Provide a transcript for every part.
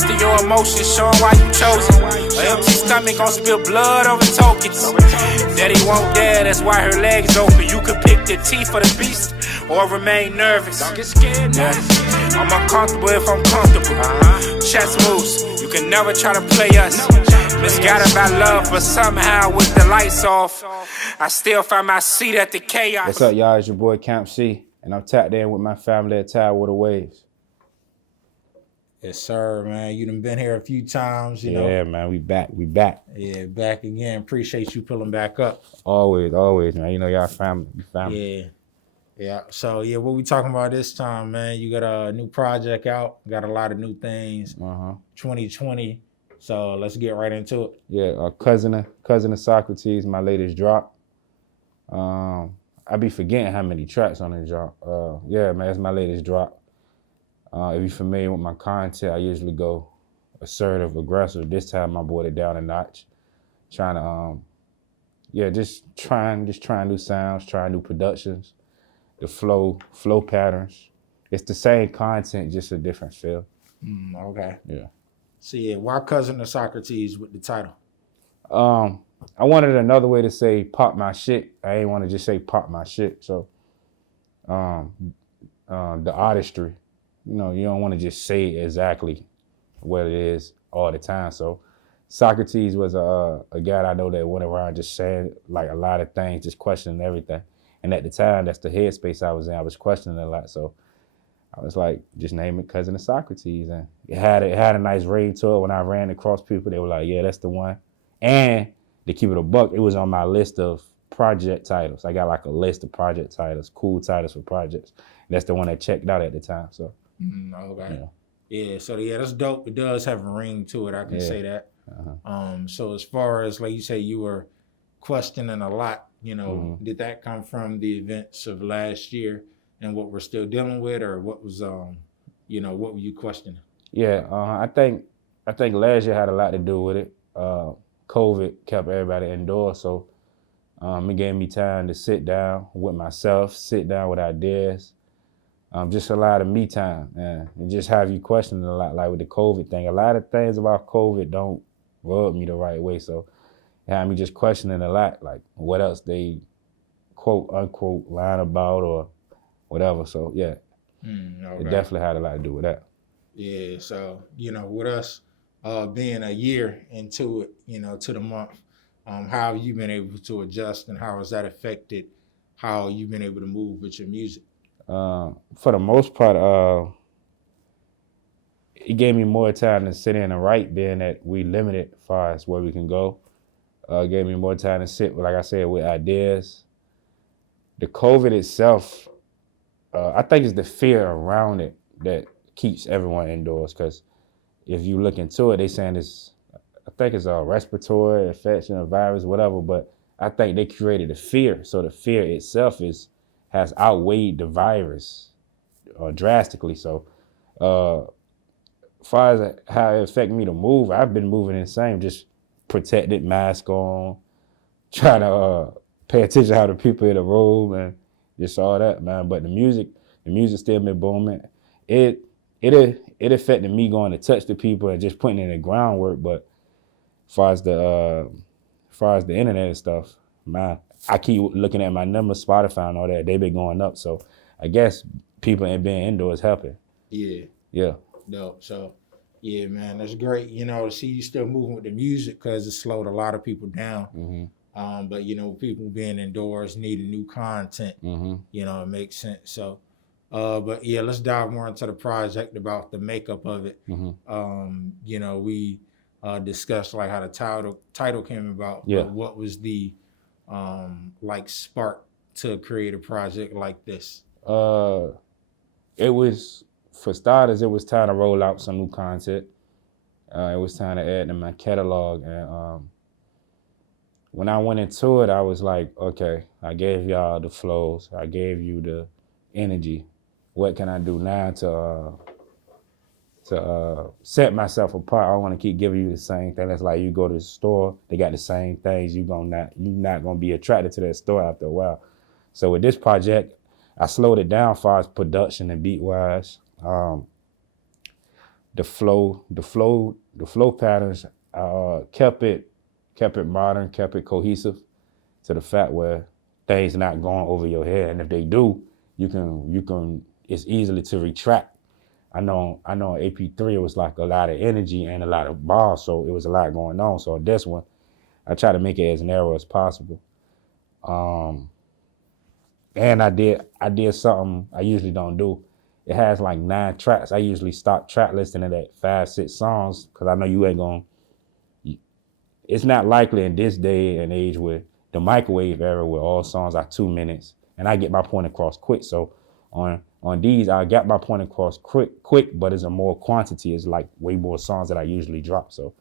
master your emotions, showing why you chosen. An empty stomach gon' spill blood over tokens. Daddy won't dare, that's why her legs open. You could pick the teeth for the beast or remain nervous. Don't get scared, yeah. I'm uncomfortable if I'm comfortable. Chess moves, you can never try to play us. Misguided by love, but somehow with the lights off, I still find my seat at the chaos. What's up, y'all? It's your boy Camp C, and I'm tapped in with my family at Tidewater Waves. Yes, sir, man. You done been here a few times, you know. Yeah, man, we back. Yeah, back again. Appreciate you pulling back up. Always, man. You know, y'all family. Yeah. So, yeah, what we talking about this time, man? You got a new project out. Got a lot of new things. 2020. So let's get right into it. Yeah, cousin of Socrates, my latest drop. I be forgetting how many tracks on the drop. Yeah, man, that's my latest drop. If you're familiar with my content, I usually go assertive, aggressive. This time I brought it down a notch. Trying to, just trying new sounds, trying new productions, the flow patterns. It's the same content, just a different feel. Okay. Yeah. So yeah, why cousin of Socrates with the title? I wanted another way to say pop my shit. I ain't want to just say pop my shit. So the artistry, you know, you don't want to just say exactly what it is all the time. So Socrates was a guy I know that went around just saying like a lot of things, just questioning everything. And at the time, that's the headspace I was in. I was questioning a lot. So I was like, just name it Cousin of Socrates. And it had a nice ring to it. When I ran across people, they were like, yeah, that's the one. And to keep it a buck, it was on my list of project titles. I got like a list of project titles, cool titles for projects. And that's the one I checked out at the time. So, okay. Yeah, so yeah, that's dope. It does have a ring to it. I can say that. So as far as, like you say, you were questioning a lot, you know, did that come from the events of last year and what we're still dealing with, or what was, what were you questioning? Yeah, I think last year had a lot to do with it. COVID kept everybody indoors, so it gave me time to sit down with myself, sit down with ideas, just a lot of me time, man, and just have you questioning a lot, like with the COVID thing. A lot of things about COVID don't rub me the right way, so it had me just questioning a lot, like what else they quote unquote lying about or whatever. So yeah, it definitely had a lot to do with that. Yeah, so with us being a year into it, to the month, how have you been able to adjust, and how has that affected how you've been able to move with your music? For the most part, it gave me more time to sit in and write, being that we limited as far as where we can go. It gave me more time to sit, like I said, with ideas. The COVID itself, I think it's the fear around it that keeps everyone indoors, because if you look into it, they saying I think it's a respiratory infection, a virus, whatever, but I think they created a fear. So the fear itself has outweighed the virus drastically. So as far as how it affected me to move, I've been moving the same, just protected, mask on, trying to pay attention to how the people in the room and just all that, man. But the music still been booming. It affected me going to touch the people and just putting in the groundwork. But as far as the internet and stuff, man, I keep looking at my numbers, Spotify and all that. They've been going up. So I guess people ain't being indoors helping. Yeah. No. So yeah, man, that's great. To see you still moving with the music, because it slowed a lot of people down. But people being indoors, needing new content. It makes sense. So. But yeah, let's dive more into the project, about the makeup of it. We discussed like how the title came about. Yeah. But what was the spark to create a project like this? It was, for starters, it was time to roll out some new content. It was time to add to my catalog, and when I went into it, I was like, okay, I gave y'all the flows, I gave you the energy. What can I do now to set myself apart? I don't want to keep giving you the same thing. That's like you go to the store, they got the same things. You're not gonna be attracted to that store after a while. So with this project, I slowed it down as far as production and beat wise. the flow patterns, kept it modern, kept it cohesive to the fact where things not going over your head, and if they do, you can it's easily to retract. I know on AP3 it was like a lot of energy and a lot of bars, so it was a lot going on. So this one, I try to make it as narrow as possible. And I did something I usually don't do. It has like 9 tracks. I usually stop track listing it at 5-6 songs because I know you ain't gonna. It's not likely in this day and age with the microwave era where all songs are 2 minutes, and I get my point across quick. So on these, I got my point across quick, but it's a more quantity. It's like way more songs that I usually drop. So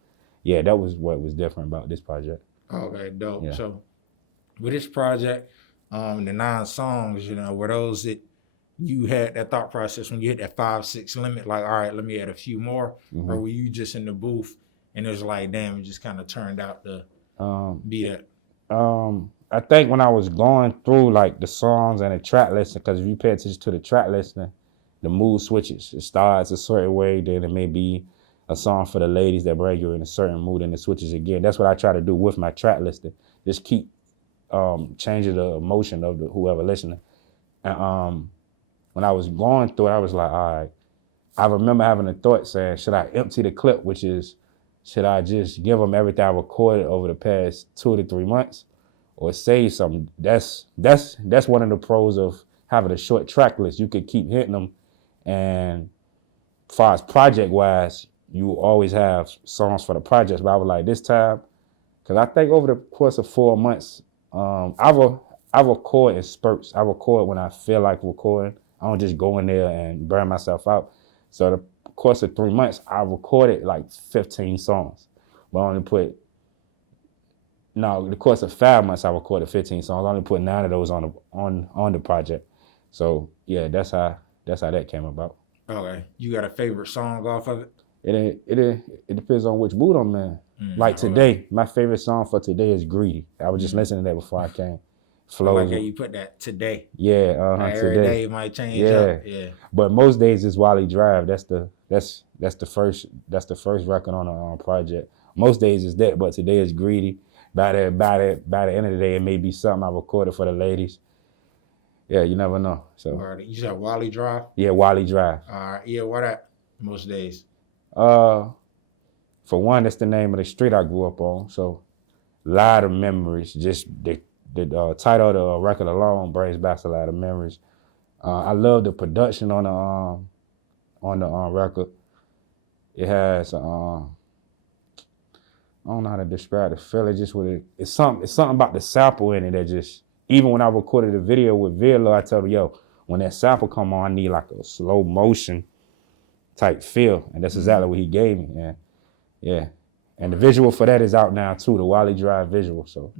yeah, that was what was different about this project. Okay, dope. Yeah. So with this project, the 9 songs, were those that you had that thought process when you hit that 5-6 limit, like, all right, let me add a few more, or were you just in the booth and it was like, damn, it just kind of turned out to be that? I think when I was going through like the songs and the track listing, because if you pay attention to the track listing, the mood switches. It starts a certain way, then it may be a song for the ladies that bring you in a certain mood, and it switches again. That's what I try to do with my track listing. Just keep changing the emotion of whoever listening. And when I was going through it, I was like, all right. I remember having a thought saying, should I empty the clip, which is, should I just give them everything I recorded over the past 2 to 3 months, or save something? That's one of the pros of having a short track list. You could keep hitting them, and as far as project wise, you always have songs for the projects. But I was like, this time, because I think over the course of 4 months, I record in spurts. I record when I feel like recording. I don't just go in there and burn myself out. So the course of 3 months, I recorded like 15 songs, but I only put. No, the course of 5 months, I recorded 15 songs. I only put 9 of those on the project. So yeah, that's how that came about. Okay, you got a favorite song off of it? It depends on which mood I'm in. Like today, my favorite song for today is "Greedy." I was just listening to that before I came. Flow. I like how you put that today. Yeah, like every today. day might change up. Yeah. But most days it's Wiley Drive. That's the first record on the project. Most days is that, but today is Greedy. By the end of the day, it may be something I recorded for the ladies. Yeah, you never know. So you said Wiley Drive? Yeah, Wiley Drive. All right. Yeah, what that most days? For one, that's the name of the street I grew up on. So a lot of memories. Just the title of the record alone brings back a lot of memories. I love the production on the record. It has I don't know how to describe the feeling. Just with it, it's something about the sample in it that just, even when I recorded the video with Wiley, I told him, yo, when that sample come on, I need like a slow motion type feel, and that's exactly what he gave me. And yeah, and the visual for that is out now too, the Wiley Drive visual. So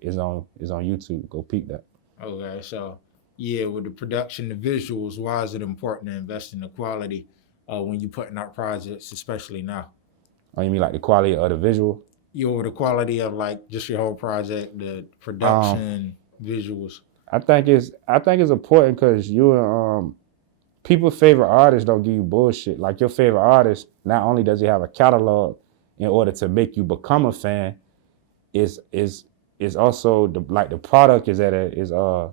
it's on YouTube. Go peep that. Okay, so yeah, with the production, the visuals, why is it important to invest in the quality when you're putting out projects, especially now? Oh, you mean like the quality of the visual? Yeah, the quality of like just your whole project, the production, visuals. I think it's important because people's favorite artists don't give you bullshit. Like your favorite artist, not only does he have a catalog in order to make you become a fan, is also the product is the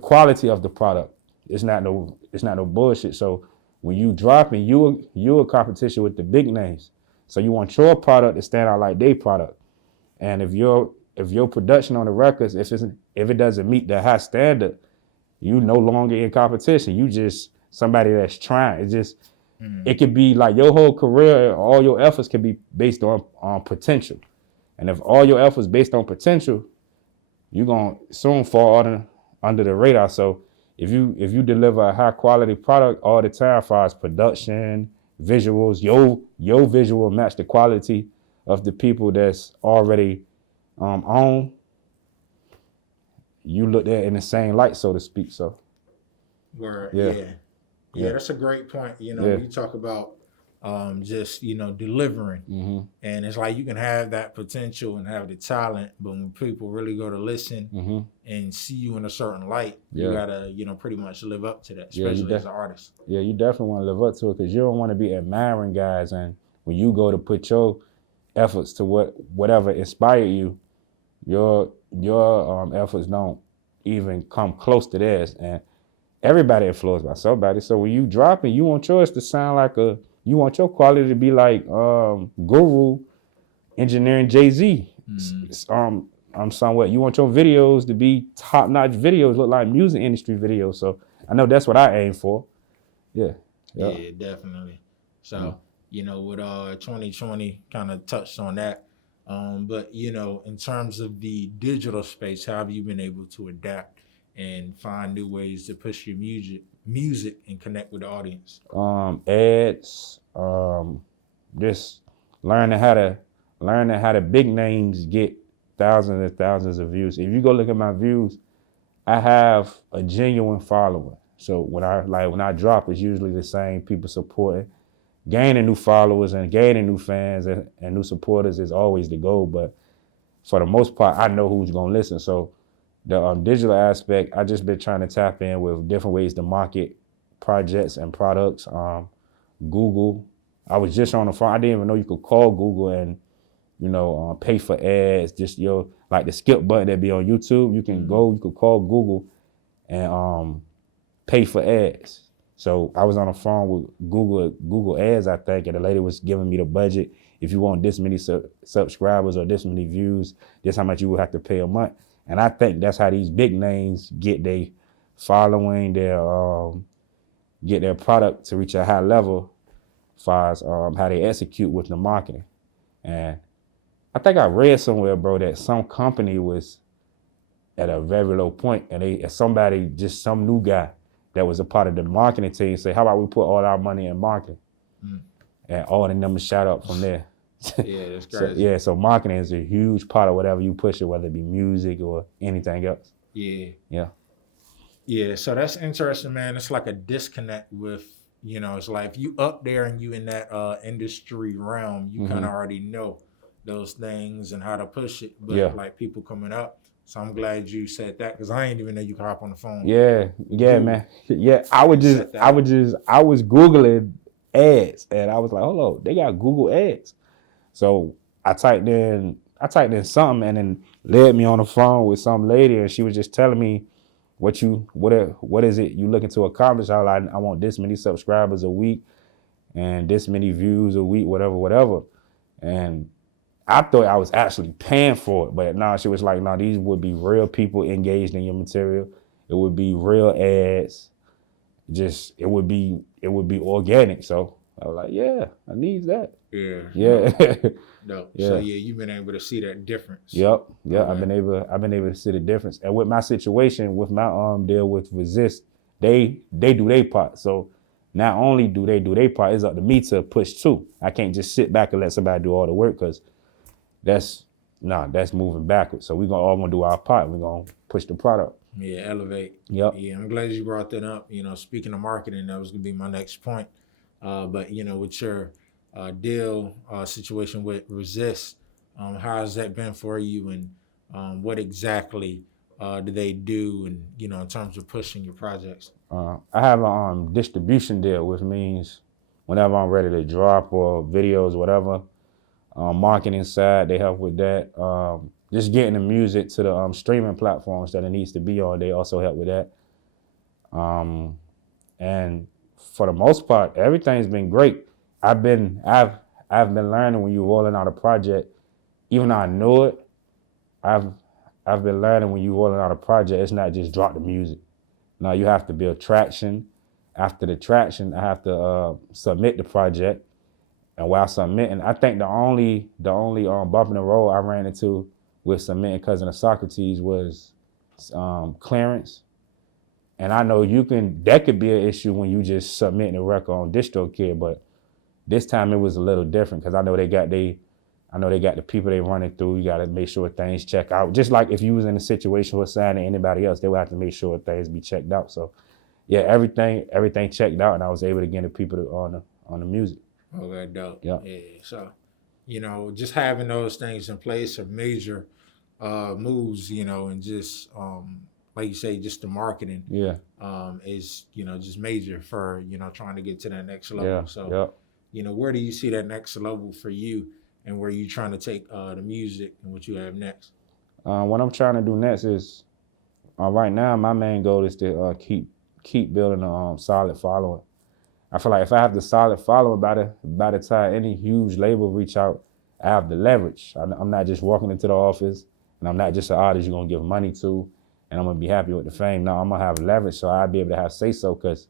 quality of the product. It's not no bullshit. So when you dropping, you a competition with the big names. So you want your product to stand out like their product. And if your production on the records, if it doesn't meet the high standard, you no longer in competition. You just somebody that's trying. It's just it could be like your whole career, all your efforts can be based on potential. And if all your efforts based on potential, you're gonna soon fall under the radar. So if you deliver a high quality product all the time, as far as production, visuals, your visual match the quality of the people that's already on, you look at it in the same light, so to speak. So Yeah, that's a great point. You talk about just delivering. Mm-hmm. And it's like you can have that potential and have the talent, but when people really go to listen Mm-hmm. and see you in a certain light, Yeah. you gotta pretty much live up to that, Yeah, especially as an artist. Yeah, you definitely want to live up to it because you don't want to be admiring guys, and when you go to put your efforts to whatever inspired you, your efforts don't even come close to theirs. And everybody influenced by somebody. So when you drop it, you want yours to sound like you want your quality to be like Guru engineering Jay-Z. Somewhat. You want your videos to be top-notch videos, look like music industry videos. So I know that's what I aim for. Yeah. Yeah, definitely. So, with 2020 kind of touched on that. But in terms of the digital space, how have you been able to adapt and find new ways to push your music and connect with the audience? Ads, just learning how to big names get thousands and thousands of views. If you go look at my views, I have a genuine following. So when I drop, it's usually the same people supporting. Gaining new followers and gaining new fans and new supporters is always the goal. But for the most part, I know who's gonna listen. So the digital aspect, I just been trying to tap in with different ways to market projects and products. Google. I was just on the phone. I didn't even know you could call Google and pay for ads. Just like the skip button that be on YouTube. You can you could call Google and pay for ads. So I was on the phone with Google Ads, I think, and the lady was giving me the budget. If you want this many subscribers or this many views, this how much you would have to pay a month. And I think that's how these big names get their following, get their product to reach a high level as far as how they execute with the marketing. And I think I read somewhere, bro, that some company was at a very low point and some new guy that was a part of the marketing team say, how about we put all our money in marketing? And all the numbers shot up from there. Yeah, that's crazy. So marketing is a huge part of whatever you push it, whether it be music or anything else. Yeah. Yeah. Yeah, so that's interesting, man. It's like a disconnect with, it's like if you up there and you in that industry realm, you kind of already know those things and how to push it. But like people coming up, so I'm glad you said that because I didn't even know you could hop on the phone. Yeah, man. Yeah, I was Googling ads and I was like, hold on, they got Google ads. So I typed in something and then led me on the phone with some lady and she was just telling me what is it you looking to accomplish. I was like, I want this many subscribers a week and this many views a week, whatever. And I thought I was actually paying for it, but now she was like, no, these would be real people engaged in your material. It would be real ads. Just it would be organic. So I was like, yeah, I need that. Yeah. No. Yeah. So you've been able to see that difference. Yep. Yeah, Okay. I've been able to see the difference. And with my situation, with my deal with Resist, they do their part. So not only do they do their part, it's up to me to push too. I can't just sit back and let somebody do all the work because that's moving backwards. So we're all gonna do our part. We're gonna push the product. Yeah, elevate. Yep. Yeah, I'm glad you brought that up. Speaking of marketing, that was gonna be my next point. But with your deal situation with Resist, how has that been for you, and what exactly do they do, and in terms of pushing your projects? I have a distribution deal, which means whenever I'm ready to drop or videos, whatever. Marketing side, they help with that. Just getting the music to the streaming platforms that it needs to be on, they also help with that. And for the most part, everything's been great. I've been learning when you're rolling out a project, even though I know it, I've been learning when you're rolling out a project, it's not just drop the music. No, you have to build traction. After the traction, I have to submit the project. And while submitting, I think the only bump in the road I ran into with submitting Cousin of Socrates was clearance. And I know that could be an issue when you just submitting a record on DistroKid, but this time it was a little different because I know they got the people they running through. You got to make sure things check out. Just like if you was in a situation with signing anybody else, they would have to make sure things be checked out. So yeah, everything checked out, and I was able to get the people on the music. Okay, dope. Yeah. Yeah. So, just having those things in place are major moves, and just like you say, just the marketing Yeah. is, just major for, trying to get to that next level. Yeah. So, Yeah. where do you see that next level for you, and where you trying to take the music and what you have next? What I'm trying to do next is, right now, my main goal is to keep building a solid following. I feel like if I have the solid following, by the time any huge label reach out, I have the leverage. I'm not just walking into the office, and I'm not just an artist you're gonna give money to, and I'm gonna be happy with the fame. No, I'm gonna have leverage, so I'll be able to have say so. Because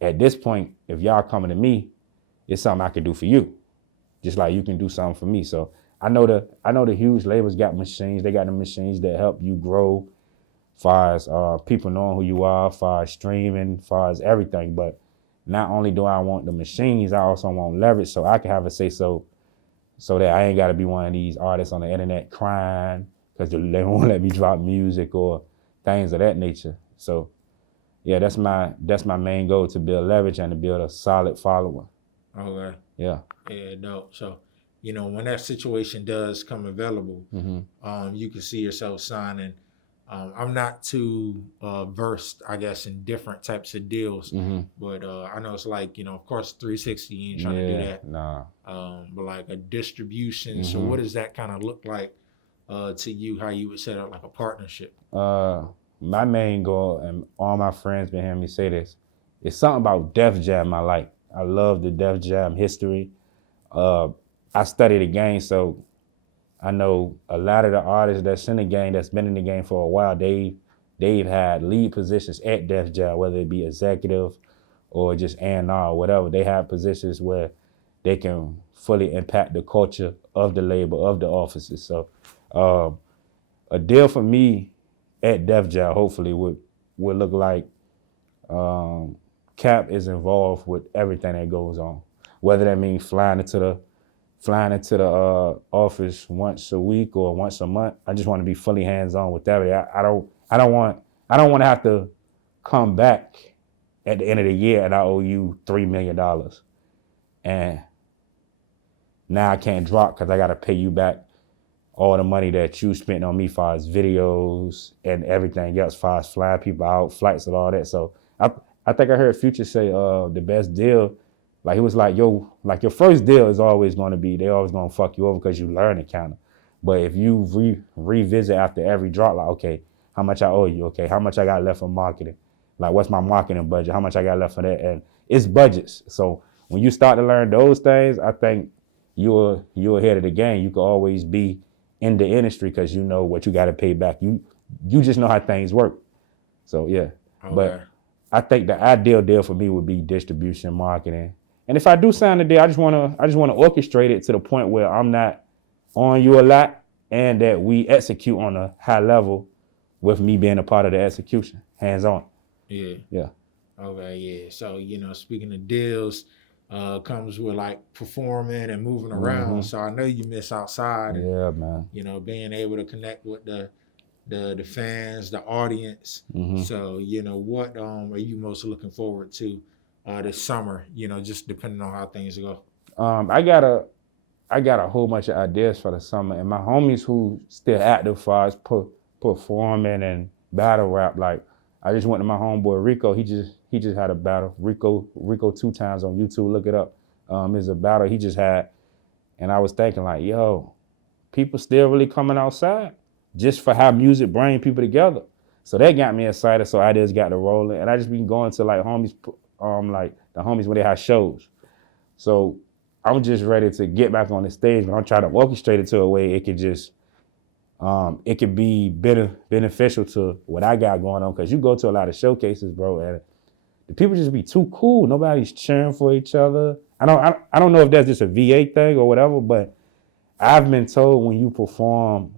at this point, if y'all coming to me, it's something I can do for you, just like you can do something for me. So I know the huge labels got machines. They got the machines that help you grow, far as people knowing who you are, far as streaming, far as everything. But not only do I want the machines, I also want leverage so I can have a say so that I ain't got to be one of these artists on the internet crying because they won't let me drop music or things of that nature. So yeah, that's my main goal, to build leverage and to build a solid follower. Okay. Yeah. Yeah, no. So, when that situation does come available, you can see yourself signing. I'm not too versed, I guess, in different types of deals, but I know it's like, of course, 360, you ain't trying to do that. Nah. But like a distribution. So what does that kind of look like to you, how you would set up like a partnership? My main goal, and all my friends been hearing me say this, is something about Def Jam I like. I love the Def Jam history. I study the game, so I know a lot of the artists that's in the game, that's been in the game for a while, they've had lead positions at Def Jam, whether it be executive or just A&R or whatever. They have positions where they can fully impact the culture of the label, of the offices. So a deal for me at Def Jam hopefully would look like Cap is involved with everything that goes on, whether that means flying into the office once a week or once a month. I just want to be fully hands-on with that. I don't want to have to come back at the end of the year and I owe you $3 million, and now I can't drop because I got to pay you back all the money that you spent on me, far as videos and everything else, far as flying people out, flights and all that. So I think I heard Future say the best deal. Like, he was like, your first deal is always going to be, they always going to fuck you over because you learn it kind of. But if you revisit after every drop, like, okay, how much I owe you? Okay, how much I got left for marketing? Like, what's my marketing budget? How much I got left for that? And it's budgets. So when you start to learn those things, I think you're ahead of the game. You can always be in the industry because you know what you got to pay back. You just know how things work. So yeah, Okay. But I think the ideal deal for me would be distribution, marketing. And if I do sign a deal, I just want to orchestrate it to the point where I'm not on you a lot, and that we execute on a high level with me being a part of the execution, hands on. Yeah. Yeah. Okay, yeah. So, speaking of deals, comes with like performing and moving around. So I know you miss outside and, Yeah, man. being able to connect with the fans, the audience. So, what are you most looking forward to this summer, just depending on how things go? I got a whole bunch of ideas for the summer, and my homies who still active far as performing and battle rap, like I just went to my homeboy Rico. He just had a battle. Rico 2 times on YouTube. Look it up. It's a battle he just had, and I was thinking like, yo, people still really coming outside just for how music bring people together. So that got me excited. So I just got to rolling, and I just been going to like homies, like the homies when they have shows. So I'm just ready to get back on the stage, but I'm trying to orchestrate it to a way it could just, it could be beneficial to what I got going on. Cause you go to a lot of showcases, bro, and the people just be too cool. Nobody's cheering for each other. I don't know if that's just a VA thing or whatever, but I've been told when you perform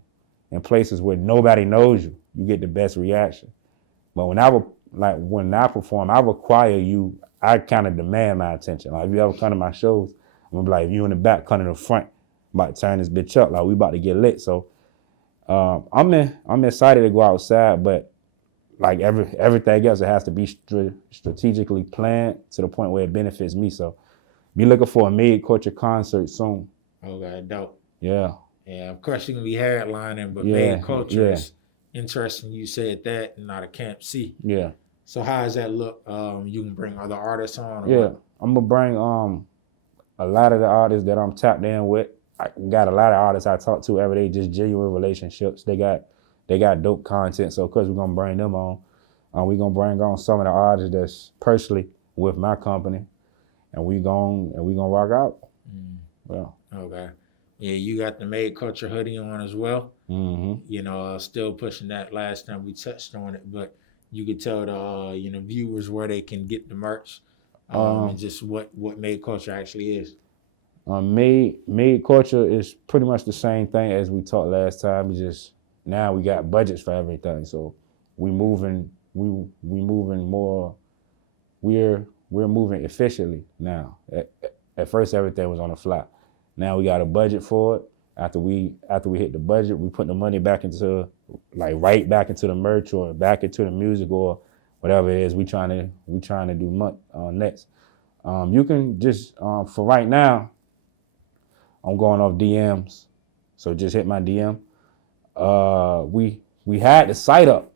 in places where nobody knows you, you get the best reaction. But when I perform, I require you. I kind of demand my attention. Like, if you ever come to my shows, I'm gonna be like, if you in the back, come to the front. I'm about to turn this bitch up. Like, we about to get lit. So I'm excited to go outside, but like everything else, it has to be strategically planned to the point where it benefits me. So be looking for a made culture concert soon. Okay, dope. Yeah. Yeah, of course you can be headlining, but Yeah, made culture yeah. is interesting. You said that, and not a Camp C. Yeah. So how does that look? You can bring other artists on? Or Yeah. what? I'm gonna bring a lot of the artists that I'm tapped in with. I got a lot of artists I talk to every day, just genuine relationships. They got dope content, so of course we're gonna bring them on. We're gonna bring on some of the artists that's personally with my company, and we gonna rock out. Well. Okay. Yeah, you got the Made Culture hoodie on as well. Mm-hmm. You know, still pushing that. Last time we touched on it, but you could tell the viewers where they can get the merch, and just what Made Culture actually is. Made culture is pretty much the same thing as we talked last time. We just now we got budgets for everything, so we moving more. We're moving efficiently now. At first, everything was on the fly. Now we got a budget for it. After we hit the budget, we put the money back into right back into the merch or back into the music or whatever it is we trying to do next. You can just for right now, I'm going off DMs, so just hit my DM. We had the site up,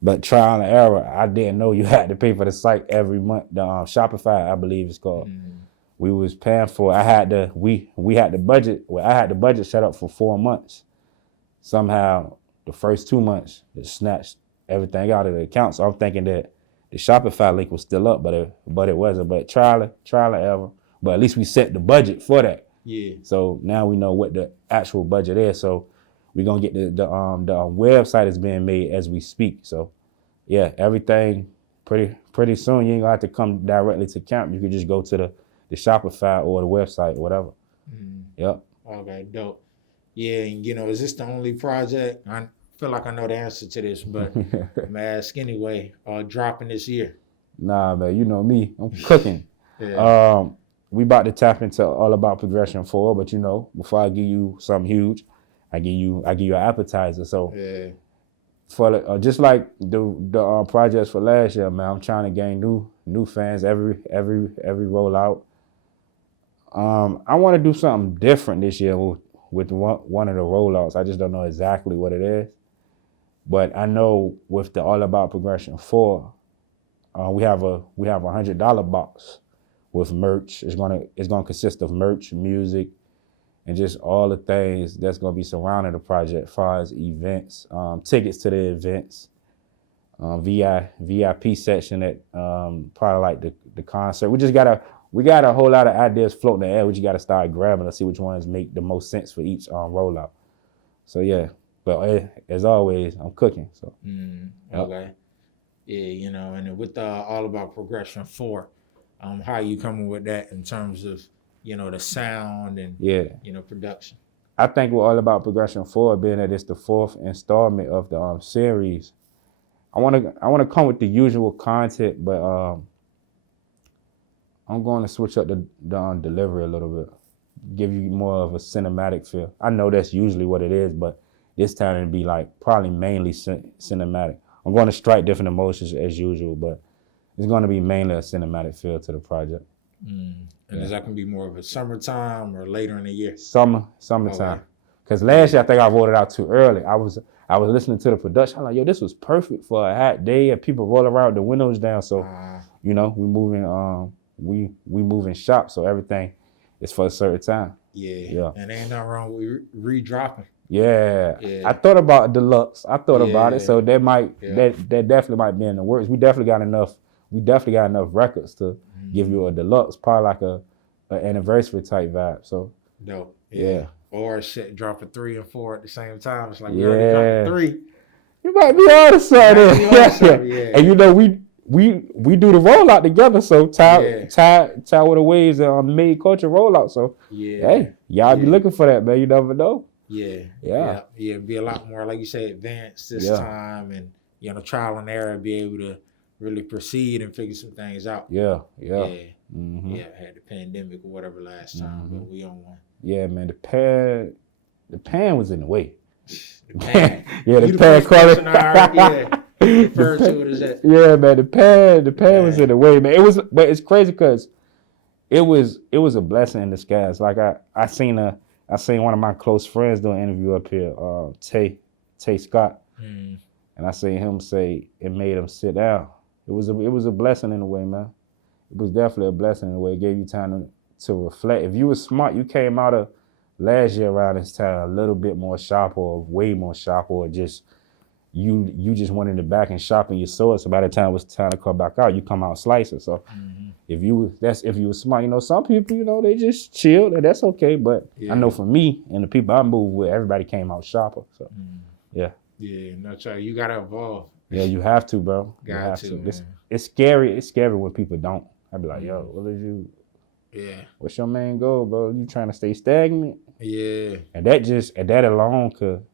but trial and error. I didn't know you had to pay for the site every month. The Shopify, I believe it's called. We was paying for. We had the budget. Well, I had the budget set up for 4 months. Somehow, the first 2 months, it snatched everything out of the account. So I'm thinking that the Shopify link was still up, but it wasn't. But trial and error. But at least we set the budget for that. Yeah. So now we know what the actual budget is. So we're gonna get the website is being made as we speak. So yeah, everything pretty soon. You ain't gonna have to come directly to camp. You can just go to the Shopify or the website or whatever. Yep. Okay, dope. Yeah, and is this the only project? I feel like I know the answer to this, but I'm gonna ask anyway. Dropping this year? Nah, man. You know me. I'm cooking. Yeah. We about to tap into All About Progression 4, but before I give you something huge, I give you an appetizer. So yeah. For just like the projects for last year, man, I'm trying to gain new fans every rollout. I want to do something different this year with one of the rollouts. I just don't know exactly what it is, but I know with the All About Progression 4, we have a $100 box with merch. It's gonna consist of merch, music, and just all the things that's gonna be surrounding the project, as far as events, tickets to the events, VIP section at probably like the concert. We got a whole lot of ideas floating in the air. We just got to start grabbing to see which ones make the most sense for each rollout. So yeah, but as always, I'm cooking. So okay, yeah, and then with All About Progression 4, how are you coming with that in terms of the sound and production? I think we're All About Progression 4, being that it's the 4th installment of the series. I want to come with the usual content, but I'm going to switch up the delivery a little bit, give you more of a cinematic feel. I know that's usually what it is, but this time it'll be probably mainly cinematic. I'm going to strike different emotions as usual, but it's going to be mainly a cinematic feel to the project. And is that going to be more of a summertime or later in the year? Summertime. Because last year I think I wrote it out too early. I was listening to the production. I'm like, yo, this was perfect for a hot day and people roll around with the windows down. So, we moving. We moving shop, so everything is for a certain time. Yeah. And ain't nothing wrong with re-dropping. Yeah. I thought about deluxe. I thought about it, so that definitely might be in the works. We definitely got enough records to give you a deluxe, probably like a anniversary type vibe. So dope. Yeah. Or drop a 3 and 4 at the same time. It's like you already dropped 3. You might be on to something. Yeah. And we do the rollout together, so tie with the waves Made Culture rollout. So hey, y'all be looking for that, man. You never know. Yeah. Be a lot more, like you say, advanced this time, and trial and error, be able to really proceed and figure some things out. Yeah. Mm-hmm. Yeah, had the pandemic or whatever last time, but we on one. Yeah, man. The pan was in the way. The pan. The pan quality. Refer to it as that. Yeah, man. The pan was in the way, man. But it's crazy because it was a blessing in disguise. Like I seen one of my close friends do an interview up here, Tay Scott, and I seen him say it made him sit down. It was a blessing in a way, man. It was definitely a blessing in a way. It gave you time to reflect. If you were smart, you came out of last year around this time a little bit more sharp or way more sharp, or just you just went in the back and sharpened your sword. So by the time it was time to come back out, you come out slicing. So if you were smart, you know, some people, you know, they just chilled and that's okay. But I know for me and the people I moved with, everybody came out sharper. So yeah. Yeah, no trouble. You gotta evolve. Yeah, you have to, bro. Got to. It's scary. It's scary when people don't. I'd be like, yo, what is you? Yeah. What's your main goal, bro? You trying to stay stagnant? Yeah. And that alone could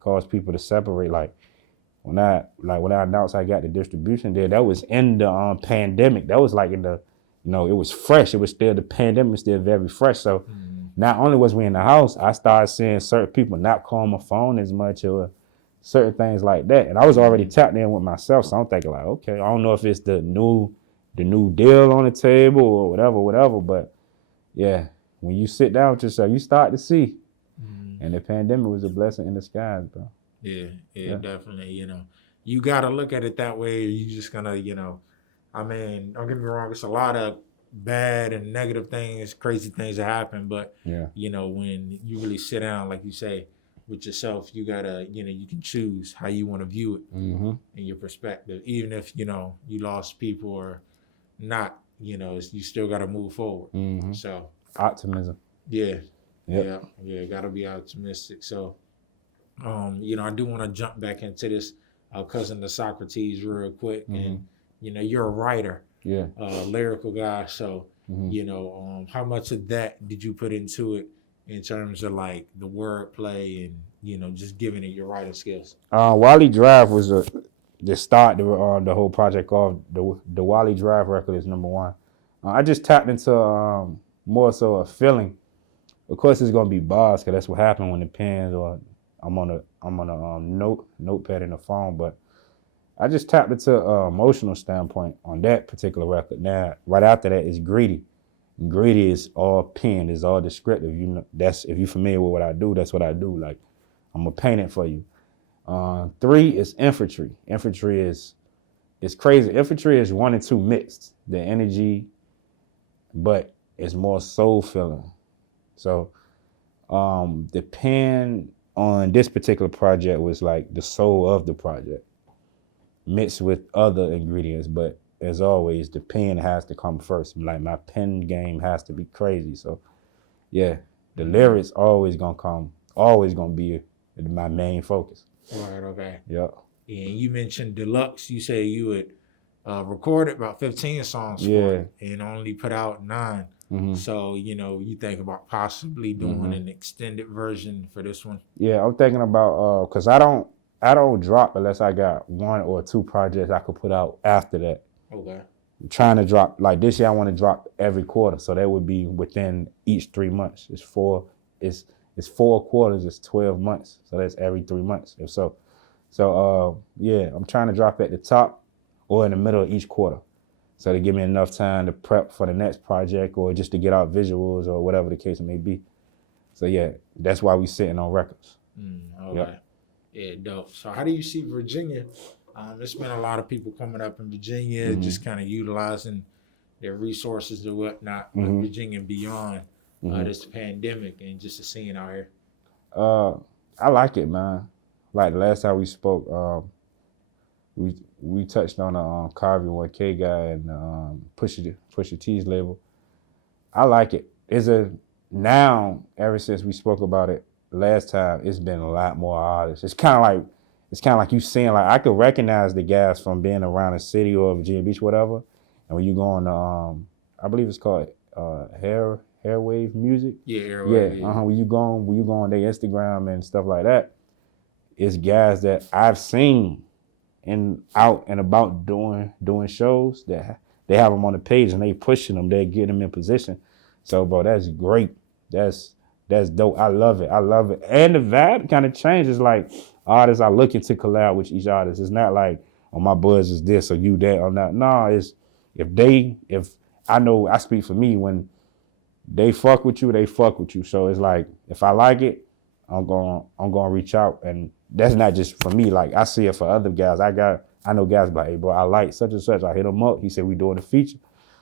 cause people to separate. Like when I announced I got the distribution there, that was in the pandemic. That was like in the, you know, it was fresh. It was still, the pandemic was still very fresh. So not only was we in the house, I started seeing certain people not calling my phone as much or certain things like that. And I was already tapped in with myself. So I'm thinking like, okay, I don't know if it's the new deal on the table or whatever. But yeah, when you sit down with yourself, you start to see. And the pandemic was a blessing in disguise, bro. Yeah, definitely. You know, you got to look at it that way. You just gonna, you know, I mean, don't get me wrong. It's a lot of bad and negative things, crazy things that happen. But, you know, when you really sit down, like you say, with yourself, you gotta, you know, you can choose how you want to view it in your perspective. Even if, you know, you lost people or not, you know, you still got to move forward. So optimism. Yeah, got to be optimistic. So, you know, I do want to jump back into this cousin to Socrates real quick. And, you know, you're a writer, lyrical guy. So, you know, how much of that did you put into it in terms of like the wordplay and, you know, just giving it your writing skills? Wiley Drive was the start the whole project off. The Wiley Drive record is number one. I just tapped into more so a feeling. Of course, it's gonna be bars because that's what happened when the pens or I'm on a notepad in the phone. But I just tapped into an emotional standpoint on that particular record. Now, right after that is Greedy. Greedy is all pen, is all descriptive. You know, that's if you're familiar with what I do, that's what I do. Like I'm gonna paint it for you. 3 is Infantry. Infantry is crazy. Infantry is 1 and 2 mixed. The energy, but it's more soul filling. So the pen on this particular project was like the soul of the project mixed with other ingredients. But as always, the pen has to come first. Like my pen game has to be crazy. So yeah, the lyrics always gonna be my main focus. Right, okay. Yeah. And you mentioned Deluxe. You say you would recorded about 15 songs for it and only put out 9. So, you know, you think about possibly doing an extended version for this one? Yeah, I'm thinking about, because I don't drop unless I got 1 or 2 projects I could put out after that. Okay. I'm trying to drop, like this year I want to drop every quarter. So that would be within each 3 months. It's 4 quarters, it's 12 months. So that's every 3 months. So yeah, I'm trying to drop at the top or in the middle of each quarter. So to give me enough time to prep for the next project or just to get out visuals or whatever the case may be. So yeah, that's why we sitting on records. Okay. Yep. Yeah, dope. So how do you see Virginia? There's been a lot of people coming up in Virginia, just kind of utilizing their resources and whatnot, Virginia and beyond this pandemic and just the scene out here. I like it, man. Like the last time we spoke, we touched on the Carvey 1K guy and Pusha T's label. I like it. Now, ever since we spoke about it last time, it's been a lot more artists. It's kind of like you seeing, like I could recognize the guys from being around the city or Virginia Beach, whatever. And when you go on I believe it's called Airwave Music. Yeah, Airwave. Yeah. When you go on their Instagram and stuff like that, it's guys that I've seen out and about doing shows that they have them on the page and they pushing them, they get them in position. So, bro, that's great. That's dope. I love it. And the vibe kind of changes. Like artists are looking to collab with each artist. It's not like, oh, my buzz is this or you that or not. No, if I know I speak for me, when they fuck with you, they fuck with you. So it's like, if I like it, I'm gonna reach out. And that's not just for me. Like, I see it for other guys. I know guys like, hey, bro, I like such and such. I hit him up. He said we doing a feature.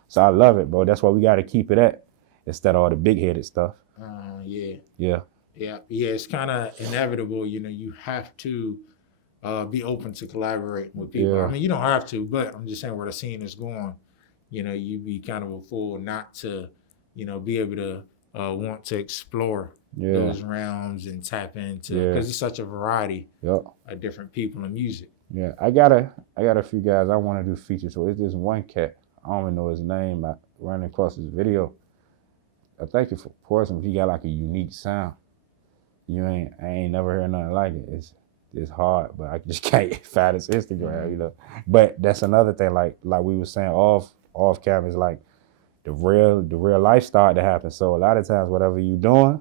So I love it, bro. That's why we got to keep it at, instead of all the big-headed stuff. Yeah. Yeah. Yeah. It's kind of inevitable. You know, you have to be open to collaborating with people. Yeah. I mean, you don't have to, but I'm just saying where the scene is going. You know, you be kind of a fool not to, you know, be able to want to explore those realms and tap into, because it's such a variety of different people and music. Yeah, I got a few guys I want to do features. So it's this one cat. I don't even know his name. I ran across his video. I think it's for Portsmouth. He got like a unique sound. I ain't never heard nothing like it. It's hard, but I just can't find his Instagram, you know. But that's another thing, like we were saying off camera, is like the real life start to happen. So a lot of times, whatever you doing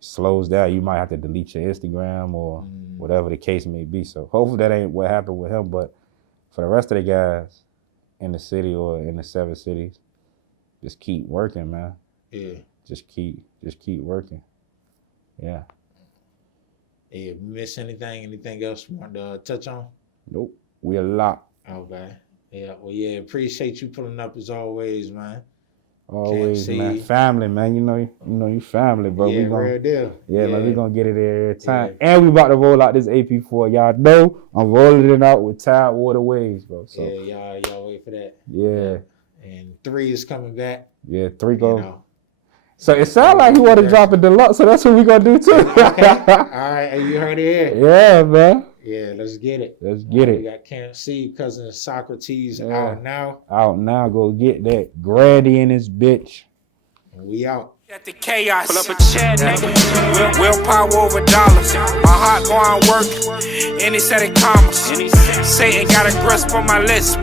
slows down. You might have to delete your Instagram or whatever the case may be. So hopefully that ain't what happened with him. But for the rest of the guys in the city or in the 7 cities, just keep working, man. Yeah. Just keep working. Yeah. Yeah, miss anything? Anything else you want to touch on? Nope. We a lot. Okay. Yeah. Well, yeah. Appreciate you pulling up as always, man. Always, man. Family, man. You know, you family, bro. Yeah, we gonna, real deal. Yeah, man. We gonna get it every time. Yeah. And we about to roll out this AP4. Y'all know I'm rolling it out with Tidewater Waves, bro. So yeah, y'all wait for that. Yeah. And 3 is coming back. Yeah, 3 go. You know. So it sounds like he want to drop a deluxe, so that's what we gonna do too. Okay. All right, you heard it here. Yeah, man. Yeah, let's get it. Let's get it. We got Camp C, cousin Socrates out now. Out now, go get that Grady in his bitch. And we out. At the chaos, pull up a chat, nigga. Willpower over dollars. My heart going work. Any set of commas. Satan got a grasp on my list.